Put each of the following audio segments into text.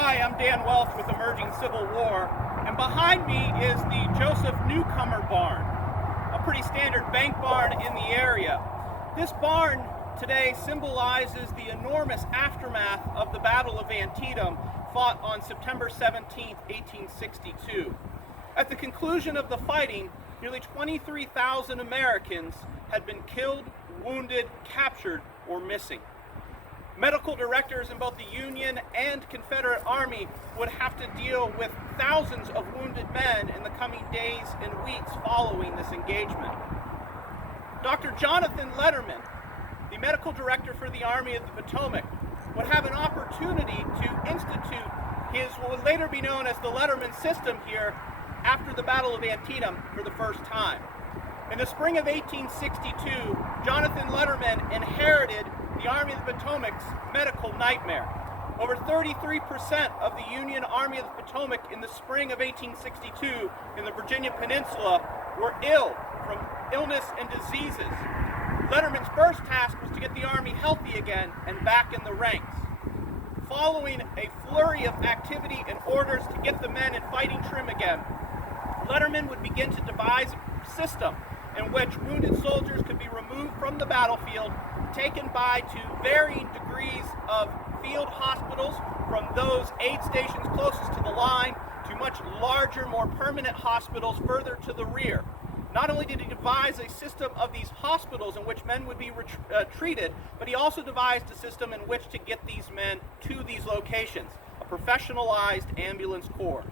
Hi, I'm Dan Welch with Emerging Civil War, and behind me is the Joseph Newcomer barn, a pretty standard bank barn in the area. This barn today symbolizes the enormous aftermath of the Battle of Antietam, fought on September 17, 1862. At the conclusion of the fighting, nearly 23,000 Americans had been killed, wounded, captured, or missing. Medical directors in both the Union and Confederate Army would have to deal with thousands of wounded men in the coming days and weeks following this engagement. Dr. Jonathan Letterman, the medical director for the Army of the Potomac, would have an opportunity to institute his what would later be known as the Letterman system here after the Battle of Antietam for the first time. In the spring of 1862, Jonathan Letterman inherited the Army of the Potomac's medical nightmare. Over 33% of the Union Army of the Potomac in the spring of 1862 in the Virginia Peninsula were ill from illness and diseases. Letterman's first task was to get the Army healthy again and back in the ranks. Following a flurry of activity and orders to get the men in fighting trim again, Letterman would begin to devise a system in which wounded soldiers could be removed from the battlefield, taken by to varying degrees of field hospitals, from those aid stations closest to the line to much larger, more permanent hospitals further to the rear. Not only did he devise a system of these hospitals in which men would be treated, but he also devised a system in which to get these men to these locations, a professionalized ambulance corps.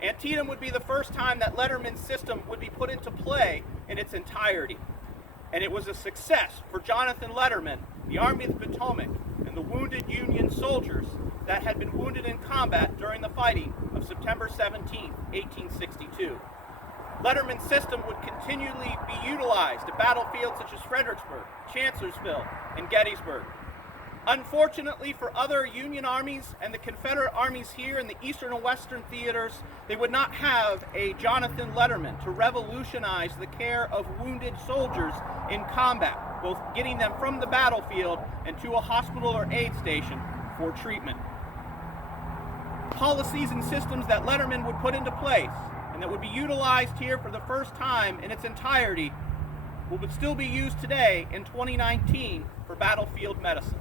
Antietam would be the first time that Letterman's system would be put into play in its entirety. And it was a success for Jonathan Letterman, the Army of the Potomac, and the wounded Union soldiers that had been wounded in combat during the fighting of September 17, 1862. Letterman's system would continually be utilized at battlefields such as Fredericksburg, Chancellorsville, and Gettysburg. Unfortunately for other Union armies and the Confederate armies here in the Eastern and Western theaters, they would not have a Jonathan Letterman to revolutionize the care of wounded soldiers in combat, both getting them from the battlefield and to a hospital or aid station for treatment. Policies and systems that Letterman would put into place and that would be utilized here for the first time in its entirety would still be used today in 2019 for battlefield medicine.